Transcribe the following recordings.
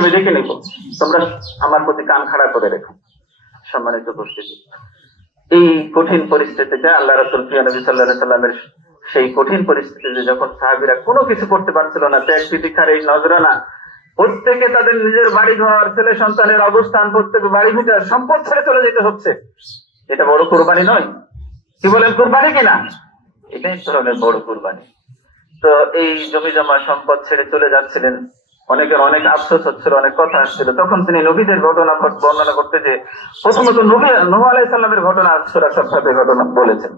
আমি দেখে নেব। তোমরা আমার প্রতি কান খাড়া করে রেখো। সম্মানিত উপস্থিতি। এই কঠিন পরিস্থিতিতে আল্লাহ রাসুল প্রিয় নবী সাল্লাহ সাল্লামের সেই কঠিন পরিস্থিতিতে যখন সাহাবিরা কোনো কিছু করতে পারছিল না, ত্যাগ প্রতীক্ষার এই নজরানা, প্রত্যেকে তাদের নিজের বাড়ি ঘর ছেলে সন্তানের অবস্থান, প্রত্যেক বাড়ি ভিতর সম্পদ ছেড়ে চলে যেতে হচ্ছে। এটা বড় কোরবানি নয়। কি বলেন, কোরবানি কিনা এটাই ধরনের বড় কোরবানি। তো এই জমি জমা সম্পদ ছেড়ে চলে যাচ্ছিলেন। অনেকের অনেক আফসোস হচ্ছিল, অনেক কথা আসছিল। তখন তিনি নবীদের ঘটনা বর্ণনা করতে যে প্রথমত নবী নোহ আলাই সাল্লামের ঘটনা সুরাসব সাথে ঘটনা বলেছেন।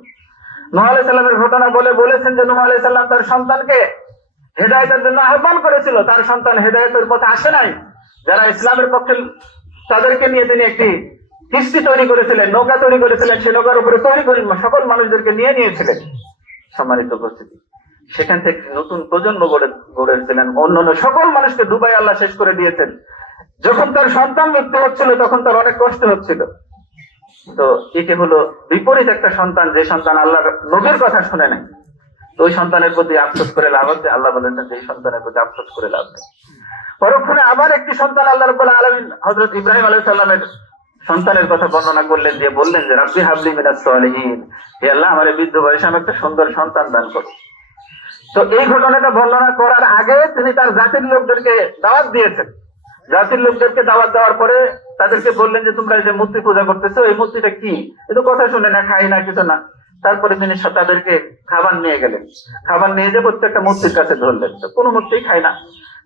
নোহ আলাই সাল্লামের ঘটনা বলে বলেছেন যে নোহ আলাই সাল্লাম তার সন্তানকে হেদায়তের জন্য আহ্বান করেছিল। তার সন্তান হেদায়তের পথে আসে নাই। যারা ইসলামের পক্ষে তাদেরকে নিয়ে তিনি একটি কিস্তি তৈরি করেছিলেন, নৌকা তৈরি করেছিলেন সেই নৌকার উপরে তৈরি করে সকল মানুষদেরকে নিয়ে নিয়েছিলেন। সম্মানিত উপস্থিতি। সেখান থেকে নতুন প্রজন্ম গড়ে গড়েছিলেন অন্যান্য সকল মানুষকে ডুবাই আল্লাহ শেষ করে দিয়েছেন। যখন তার সন্তান মৃত্যু হচ্ছিল, তখন তার অনেক কষ্ট হচ্ছিল। তো এটি হলো বিপরীত একটা সন্তান, যে সন্তান আল্লাহর নবীর কথা শুনে নেয়। তো ওই সন্তানের প্রতি আফসোস করে লাভ হচ্ছে আল্লাহ বলেছেন যে সন্তানের প্রতি আফসোস করে লাভ নেই। পরক্ষণে আবার একটি সন্তান আল্লাহ রব্বুল আলমিন হজরত ইব্রাহিম আলাইহিস সাল্লামের সন্তানের কথা বর্ণনা করলেন যে, বললেন যে, রাব্বি হাবলি মিনাস হে আল্লাহ, আমার বৃদ্ধ বয়সে আমি একটা সুন্দর সন্তান দান করো। তো এই ঘটনাটা বর্ণনা করার আগে তিনি তার জাতির লোকদেরকে দাওয়াত দিয়েছেন। জাতির লোকদেরকে দাওয়াত দেওয়ার পরে তাদেরকে বললেন যে, তোমরা যে মূর্তি পূজা করতেছো, এই মূর্তিটা কি? এতো কথা শুনে না খাই না, কিছু না। তারপরে তিনি তাদেরকে খাবার নিয়ে গেলেন। খাবার নিয়ে যে প্রত্যেকটা মূর্তির কাছে ধরলেন। তো কোনো মূর্তি খায় না।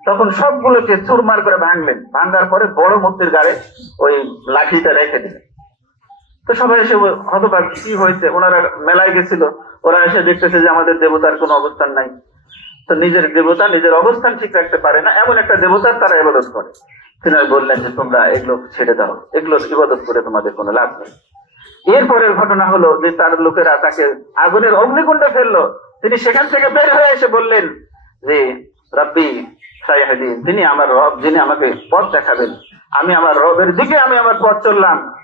তখন সবগুলোকে চুরমার করে ভাঙলেন। ভাঙার পরে বড় মূর্তির গায়ে ওই লাঠিটা রেখে দিলেন। তো সবাই এসে হতবাক কি হয়েছে? ওনারা মেলায় গেছিল। ওরা এসে দেখতেছে যে আমাদের দেবতার কোনো অবস্থান নাই। তো নিজের দেবতা, নিজের অবস্থান ঠিক রাখতে পারে না। এমন একটা দেবতার তারা ইবাদত করে। তিনি বললেন যে, তোমরা এগুলো ছেড়ে দাও। এগুলো ইবাদত করে তোমাদের কোনো লাভ নেই। এরপরের ঘটনা হলো যে, তার লোকেরা তাকে আগুনের অগ্নিকুণ্ডে ফেলল। তিনি সেখান থেকে বের হয়ে এসে বললেন যে, রাব্বি সাইহাদিন তিনি আমার রব, যিনি আমাকে পথ দেখাবেন। আমি আমার রবের দিকে, আমি আমার পথ চললাম।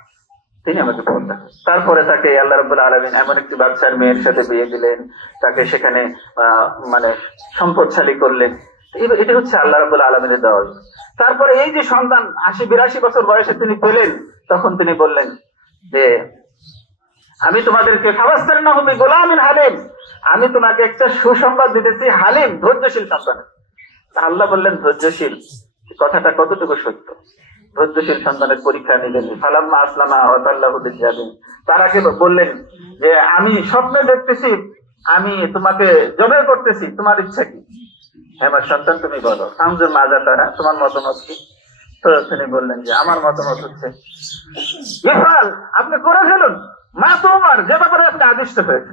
তিনি আমাকে দেখান তারপরে তাকে আল্লাহ রব্বুল আলমিন এমন একটি বাচ্চার মেয়ের সাথে বিয়ে দিলেন। তাকে সেখানে মানে সম্পদশালী করলেন। এটি হচ্ছে আল্লাহ রব্বুল আলমিনের দল। তারপরে এই যে সন্তান আশি, বিরাশি বছর বয়সে তিনি পেলেন, তখন তিনি বললেন যে, আমি তোমাদেরকে ফাবাস্তার না হবে গোলামিন হালিম। আমি তোমাকে একটা সুসংবাদ দিতেছি, হালিম, ধৈর্যশীল সন্তান। আল্লাহ বললেন, ধৈর্যশীল, কথাটা কতটুকু সত্য? ধৈর্যশীল সন্তানের পরীক্ষা নিলেন ফালাম্মা আসলামা ওয়াতাল্লাহুদ্দিন যাবেন তার আগে বললেন যে, আমি স্বপ্নে দেখতেছি, আমি তোমাকে জবে করতেছি, তোমার ইচ্ছা কি? হ্যাঁ আমার সন্তান, তুমি বলো। সামজুর মাজা তারা, তোমার মতামত কি? তো তিনি বললেন যে, আমার মতামত হচ্ছে আপনি করে ফেলুন। মা তোমার যে ব্যাপারে আপনি আদিষ্ট হয়েছে।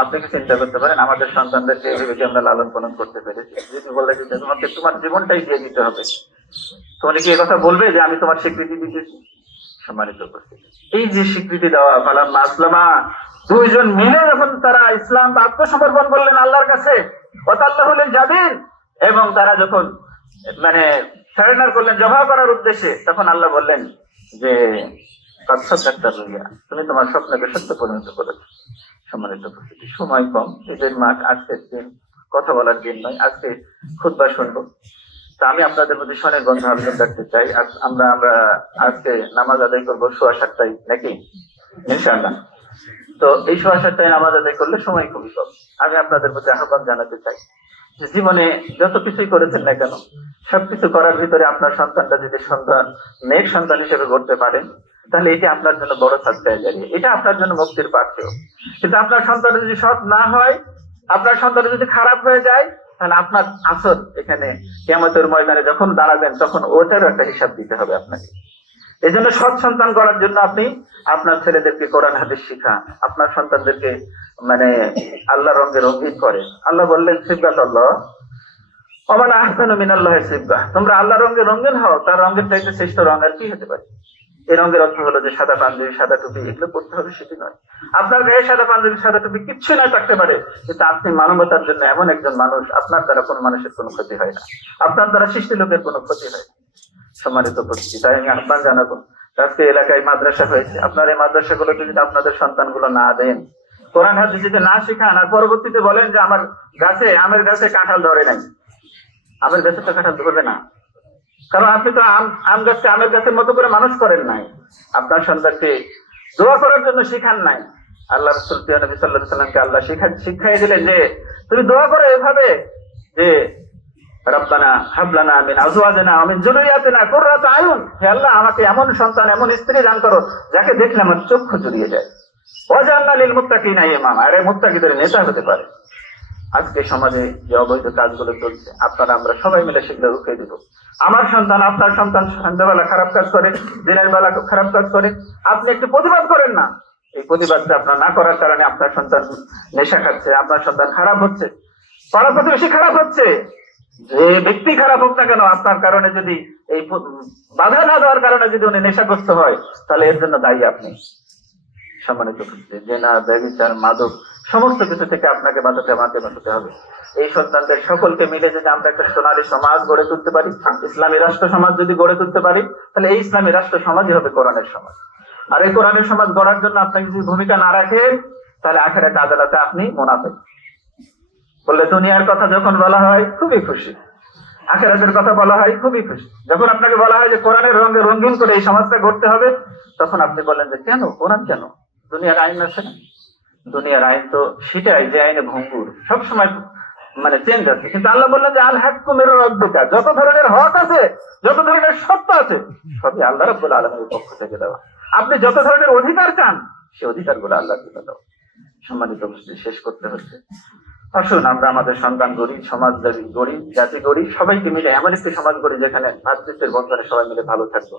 আপনি কি চিন্তা করতে পারেন? আমাদের সন্তানদেরকে এইভাবে আমরা লালন পালন করতে পেরেছি। যদি বলে যে তোমাকে তোমার জীবনটাই দিয়ে দিতে হবে, তোমাকে কি কথা বলবে যে আমি তোমার স্বীকৃতি দিতেছি সম্মানিত উপস্থিতি। এই যে স্বীকৃতি দেওয়া, ফালাম আসলামা, দুইজন মিলে যখন তারা ইসলাম আত্মসমর্পণ করলেন আল্লাহর কাছে অতাল্লাহ হলেন যাবেন এবং তারা যখন মানে সারেন্ডার করলেন জমা করার উদ্দেশ্যে, তখন আল্লাহ বললেন যে তুমি তোমার স্বপ্নকে সত্য পরিণত সম্মানিত সময় কম। মাঠ আজকের দিন কথা বলার দিন নয়, আজকে খুদবা শুনব। তা আমি আপনাদের মধ্যে স্বনের গন্ধ আবেদন রাখতে চাই। আমরা আমরা আজকে নামাজ আদায় করব সোয়া সাতটায়, নাকি? ইনশাআল্লাহ। তো এই সোয়া সাতটায় নামাজ আদায় করলে সময় খুবই কম। আমি আপনাদের প্রতি আহ্বান জানাতে চাই জীবনে যত কিছুই করেছেন না কেন, সবকিছু করার ভিতরে আপনার সন্তানটা যদি সন্তান নেক সন্তান হিসেবে গড়তে পারেন তাহলে এটি আপনার জন্য বড় সাজটায় দাঁড়িয়ে এটা আপনার জন্য মুক্তির পাঠ্য কিন্তু আপনার সন্তান যদি সৎ না হয়, আপনার সন্তান যদি খারাপ হয়ে যায়, তাহলে আপনার আসর এখানে কেমতের ময়দানে যখন দাঁড়াবেন, তখন ওটারও একটা হিসাব দিতে হবে আপনাকে। এই জন্য সৎ সন্তান করার জন্য আপনি আপনার ছেলেদেরকে কোরআন, হাদিস শিখান। আপনার সন্তানদেরকে মানে আল্লাহ রঙে রঙিন করে আল্লাহ বললেন সিব্বাত আল্লাহ অমান আহসানু মিনাল্লাহ সিব্বা। তোমরা আল্লাহ রঙে রঙিন হও, তার রঙের চাইতে শ্রেষ্ঠ রঙ আর কি হতে পারে? এই রঙের অর্থ হলো যে সাদা পাঞ্জাবি, সাদা টুপি, এগুলো পড়তে হবে সেটি নয়। আপনার গায়ে সাদা পাঞ্জাবি, সাদা টুপি কিচ্ছু নয় থাকতে পারে, কিন্তু আপনি মানবতার জন্য এমন একজন মানুষ, আপনার দ্বারা কোনো মানুষের কোনো ক্ষতি হয় না। আপনার দ্বারা সৃষ্টি লোকের কোনো ক্ষতি হয় না। সম্মানিত উপস্থিতি, তাই আমি আহ্বান জানাব, আজকে এলাকায় মাদ্রাসা হয়েছে। আপনার এই মাদ্রাসাগুলোকে যদি আপনাদের সন্তানগুলো না দেন, কোরআন হাদিস যদি না শেখান, আর পরবর্তীতে বলেন যে আমার গাছে, আমের গাছে কাঁঠাল ধরে নাই, আমের গাছে তো কাঁঠাল ধরবে না। কারণ আপনি তো আম গাছকে আমের গাছের মতো করে মানুষ করেন নাই। আপনার সন্তানকে দোয়া করার জন্য শিখান নাই। আল্লাহ রসুল নবী সাল্লাহ সাল্লামকে আল্লাহ শিখা, শিখাই দিলেন যে, তুমি দোয়া করো এভাবে যে, রব্বানা হাবলানা আমিন আজওয়াজনা আমিন জরুরিয়াতিনা কুররাত আয়ুন। হে আল্লাহ, আমাকে এমন সন্তান, এমন স্ত্রী দান করো, যাকে দেখলে আমার চক্ষু জুড়িয়ে যায়। ওয়াজাল্লা লিল মুত্তাকিনা ইমাম। আরে, মুত্তাকিদের নেতা হতে পারে। আজকে সমাজে যে অবৈধ কাজগুলো চলছে, আপনারা, আমরা সবাই মিলে সেগুলো রুখে দিব। আমার সন্তান, আপনার সন্তান সন্ধ্যাবেলা খারাপ কাজ করে, দিনের বেলা খারাপ কাজ করে। আপনি একটু প্রতিবাদ করেন না। এই প্রতিবাদটা আপনার না করার কারণে আপনার সন্তান নেশা খাচ্ছে, আপনার সন্তান খারাপ হচ্ছে। পাড়া প্রতিবেশী খারাপ হচ্ছে। যে ব্যক্তি খারাপ হোক না কেন, আপনার কারণে যদি এই বাধা না দেওয়ার কারণে যদি উনি নেশাগ্রস্ত হয়, তাহলে এর জন্য দায়ী আপনি। সম্মানিত করতে জেনা ব্যবচার মাদক সমস্ত কিছু থেকে আপনাকে বাঁচাতে, আমাকে বাঁচাতে হবে। এই সন্তানদের সকলকে মিলে যদি আমরা একটা সোনালী সমাজ গড়ে তুলতে পারি, ইসলামী রাষ্ট্র সমাজ যদি গড়ে তুলতে পারি, তাহলে এই ইসলামী রাষ্ট্র সমাজই হবে কোরআনের সমাজ। আর এই কোরআনের সমাজ গড়ার জন্য আপনাকে যদি ভূমিকা না রাখেন, তাহলে আখের একটা আদালতে আপনি মোনাফেক। বললে দুনিয়ার কথা যখন বলা হয়, খুবই খুশি। আখেরাতের কথা বলা হয়, খুবই খুশি। যখন আপনাকে বলা হয় যে কোরআনের রঙে রঙিন করে এই সমাজটা গড়তে হবে, তখন আপনি বলেন যে কেন? কোরআন কেন? দুনিয়ার আইন আছে না? দুনিয়ার আইন তো সেটাই যে আইনে ভঙ্গুর। সবসময় মানে চেঞ্জ আছে। কিন্তু আল্লাহ বললেন যে, আল হাকুমের রব্বিকা। যত ধরনের হক আছে, যত ধরনের সত্য আছে, সবই আল্লাহ রব্বুল আলমের পক্ষ থেকে দেওয়া। আপনি যত ধরনের অধিকার চান সে অধিকারগুলো আল্লাহ দিতে দাও সম্মানিত শেষ করতে হচ্ছে। আসুন, আমরা আমাদের সন্তান গড়ি সমাজ গড়ি জাতি গড়ি সবাইকে মিলে এমন একটি সমাজ গড়ি যেখানে ভাতৃত্বের বন্ধনে সবাই মিলে ভালো থাকব।